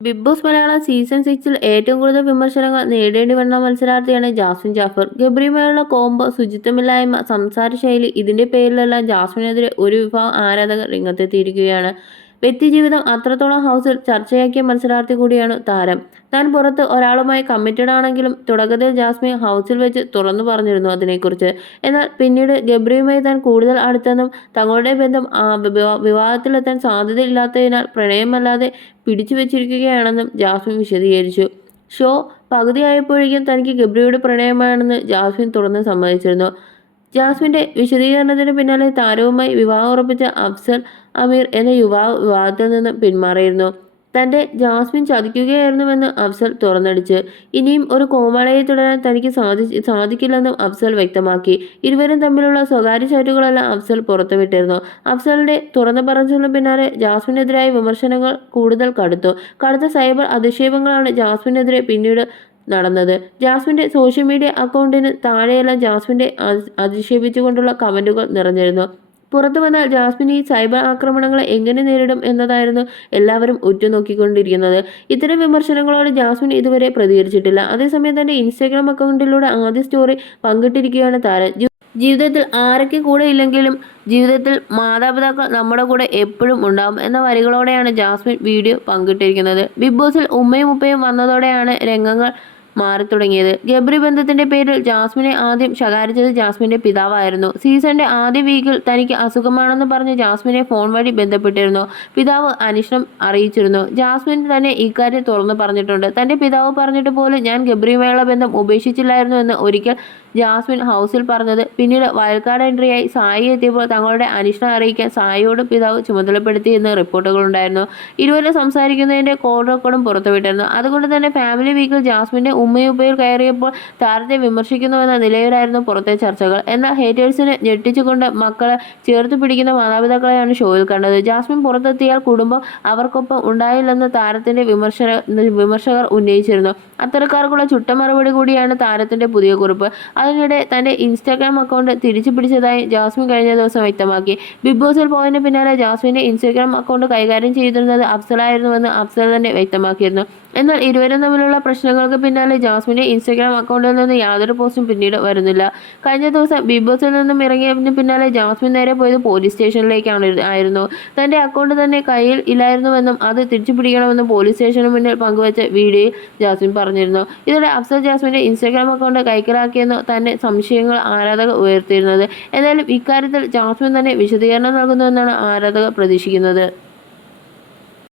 Big boss Malayalam season സിക്സിൽ ഏറ്റവും കൂടുതൽ വിമർശനങ്ങൾ നേടേണ്ടി വന്ന മത്സരാർത്ഥിയാണ് ജാസ്മിൻ ജാഫർ. ഗബ്രിയുമായുള്ള കോംബോ ശുചിത്വമില്ലായ്മ സംസാര ശൈലി ഇതിന്റെ പേരിലെല്ലാം ജാസ്മിനെതിരെ ഒരു വിഭാഗം ആരാധകർ രംഗത്തെത്തിയിരിക്കുകയാണ്. വ്യക്തിജീവിതം അത്രത്തോളം ഹൗസിൽ ചർച്ചയാക്കിയ മത്സരാർത്ഥി കൂടിയാണ് താരം. താൻ പുറത്ത് ഒരാളുമായി കമ്മിറ്റഡ് ആണെങ്കിലും തുടക്കത്തിൽ ജാസ്മിൻ ഹൗസിൽ വെച്ച് തുറന്നു പറഞ്ഞിരുന്നു അതിനെക്കുറിച്ച്. എന്നാൽ പിന്നീട് ഗബ്രിയുമായി താൻ കൂടുതൽ അടുത്തെന്നും തങ്ങളുടെ ബന്ധം വിവാഹത്തിലെത്താൻ സാധ്യതയില്ലാത്തതിനാൽ പ്രണയമല്ലാതെ പിടിച്ചു വെച്ചിരിക്കുകയാണെന്നും ജാസ്മിൻ വിശദീകരിച്ചു. ഷോ പകുതിയായപ്പോഴേക്കും തനിക്ക് ഗബ്രിയുടെ പ്രണയമാണെന്ന് ജാസ്മിൻ തുറന്ന് സമ്മതിച്ചിരുന്നു. ജാസ്മിന്റെ വിശദീകരണത്തിന് പിന്നാലെ താരവുമായി വിവാഹം ഉറപ്പിച്ച അഫ്സൽ അമീർ എന്ന യുവാവ് വിവാഹത്തിൽ നിന്ന് പിന്മാറിയിരുന്നു. തന്റെ ജാസ്മിൻ ചതിക്കുകയായിരുന്നുവെന്ന് അഫ്സൽ തുറന്നടിച്ച്. ഇനിയും ഒരു കോമാളിയെ തുടരാൻ തനിക്ക് സാധി സാധിക്കില്ലെന്നും അഫ്സൽ വ്യക്തമാക്കി. ഇരുവരും തമ്മിലുള്ള സ്വകാര്യ ചാറ്റുകളെല്ലാം അഫ്സൽ പുറത്തുവിട്ടിരുന്നു. അഫ്സലിന്റെ തുറന്ന പറച്ചിലിന് പിന്നാലെ ജാസ്മിനെതിരായ വിമർശനങ്ങൾ കൂടുതൽ കടുത്തു. കടുത്ത സൈബർ അധിക്ഷേപങ്ങളാണ് ജാസ്മിനെതിരെ പിന്നീട് നടന്നത്. ജാസ്മിന്റെ സോഷ്യൽ മീഡിയ അക്കൗണ്ടിന് താഴെയെല്ലാം ജാസ്മിന്റെ അധിക്ഷേപിച്ചുകൊണ്ടുള്ള കമന്റുകൾ നിറഞ്ഞിരുന്നു. പുറത്തു വന്നാൽ ജാസ്മിൻ ഈ സൈബർ ആക്രമണങ്ങളെ എങ്ങനെ നേരിടും എന്നതായിരുന്നു എല്ലാവരും ഉറ്റുനോക്കിക്കൊണ്ടിരിക്കുന്നത്. ഇത്തരം വിമർശനങ്ങളോട് ജാസ്മിൻ ഇതുവരെ പ്രതികരിച്ചിട്ടില്ല. അതേസമയം തന്നെ ഇൻസ്റ്റാഗ്രാം അക്കൗണ്ടിലൂടെ ആദ്യ സ്റ്റോറി പങ്കിട്ടിരിക്കുകയാണ് താരം. ജീവിതത്തിൽ ആരൊക്കെ കൂടെ ഇല്ലെങ്കിലും ജീവിതത്തിൽ മാതാപിതാക്കൾ നമ്മുടെ കൂടെ എപ്പോഴും ഉണ്ടാവും എന്ന വരികളോടെയാണ് ജാസ്മിൻ വീഡിയോ പങ്കിട്ടിരിക്കുന്നത്. ബിഗ് ബോസിൽ ഉമ്മയും ഉപ്പയും വന്നതോടെയാണ് രംഗങ്ങൾ മാറിത്തുടങ്ങിയത്. ഗബ്രി ബന്ധത്തിന്റെ പേരിൽ ജാസ്മിനെ ആദ്യം ശകാരിച്ചത് ജാസ്മിന്റെ പിതാവായിരുന്നു. സീസന്റെ ആദ്യ വീക്കിൽ തനിക്ക് അസുഖമാണെന്ന് പറഞ്ഞ് ജാസ്മിനെ ഫോൺ വഴി ബന്ധപ്പെട്ടിരുന്നു. പിതാവ് അനിഷ്ടം അറിയിച്ചിരുന്നു. ജാസ്മിൻ തന്നെ ഇക്കാര്യം തുറന്നു പറഞ്ഞിട്ടുണ്ട്. തന്റെ പിതാവ് പറഞ്ഞിട്ട് പോലും ഞാൻ ഗബ്രിയുമായുള്ള ബന്ധം ഉപേക്ഷിച്ചില്ലായിരുന്നു എന്ന് ഒരിക്കൽ ജാസ്മിൻ ഹൗസിൽ പറഞ്ഞത്. പിന്നീട് വയൽക്കാട് എൻട്രിയായി സായി എത്തിയപ്പോൾ തങ്ങളുടെ അനിഷ്ടം അറിയിക്കാൻ സായിയോട് പിതാവ് ചുമതലപ്പെടുത്തി ചുമതലപ്പെടുത്തിയെന്ന് റിപ്പോർട്ടുകളുണ്ടായിരുന്നു ഇരുവരും സംസാരിക്കുന്നതിന്റെ കോൾ റെക്കോർഡും പുറത്തുവിട്ടിരുന്നു. അതുകൊണ്ട് തന്നെ ഫാമിലി വീക്കിൽ ജാസ്മിന്റെ ഉമ്മയുപ്പയിൽ കയറിയപ്പോൾ താരത്തെ വിമർശിക്കുന്നുവെന്ന നിലയിലായിരുന്നു പുറത്തെ ചർച്ചകൾ. എന്നാൽ ഹേറ്റേഴ്സിനെ ഞെട്ടിച്ചുകൊണ്ട് മക്കളെ ചേർത്ത് പിടിക്കുന്ന മാതാപിതാക്കളെയാണ് ഷോയിൽ കണ്ടത്. ജാസ്മിൻ പുറത്തെത്തിയാൽ കുടുംബം അവർക്കൊപ്പം ഉണ്ടായില്ലെന്ന് താരത്തിന്റെ വിമർശന വിമർശകർ ഉന്നയിച്ചിരുന്നു. അത്തരക്കാർക്കുള്ള ചുട്ട മറുപടി കൂടിയാണ് താരത്തിന്റെ പുതിയ കുറിപ്പ്. അതിനിടെ തന്റെ ഇൻസ്റ്റാഗ്രാം അക്കൗണ്ട് തിരിച്ചു പിടിച്ചതായി ജാസ്മിൻ കഴിഞ്ഞ ദിവസം വ്യക്തമാക്കി. ബിഗ് ബോസിൽ പോയതിന് പിന്നാലെ ജാസ്മിന്റെ ഇൻസ്റ്റാഗ്രാം അക്കൗണ്ട് കൈകാര്യം ചെയ്തിരുന്നത് അഫ്സലായിരുന്നുവെന്ന് അഫ്സൽ തന്നെ വ്യക്തമാക്കിയിരുന്നു. എന്നാൽ ഇരുവരും തമ്മിലുള്ള പ്രശ്നങ്ങൾക്ക് പിന്നാലെ ജാസ്മിന്റെ ഇൻസ്റ്റഗ്രാം അക്കൗണ്ടിൽ നിന്ന് യാതൊരു പോസ്റ്റും പിന്നീട് വരുന്നില്ല. കഴിഞ്ഞ ദിവസം ബിഗ് ബോസിൽ നിന്നും ഇറങ്ങിയതിന് പിന്നാലെ ജാസ്മിൻ നേരെ പോയത് പോലീസ് സ്റ്റേഷനിലേക്കാണ് ആയിരുന്നു. തന്റെ അക്കൗണ്ട് തന്നെ കയ്യിൽ ഇല്ലായിരുന്നുവെന്നും അത് തിരിച്ചു പിടിക്കണമെന്നും പോലീസ് സ്റ്റേഷന് മുന്നിൽ പങ്കുവച്ച വീഡിയോയിൽ ജാസ്മിൻ പറഞ്ഞിരുന്നു. ഇതോടെ അഫ്സൽ ജാസ്മിന്റെ ഇൻസ്റ്റഗ്രാം അക്കൗണ്ട് കൈക്കലാക്കിയെന്ന് തന്നെ സംശയങ്ങൾ ആരാധകർ ഉയർത്തിയിരുന്നത്. എന്നാലും ഇക്കാര്യത്തിൽ ജാസ്മിൻ തന്നെ വിശദീകരണം നൽകുന്നുവെന്നാണ് ആരാധകർ പ്രതീക്ഷിക്കുന്നത്.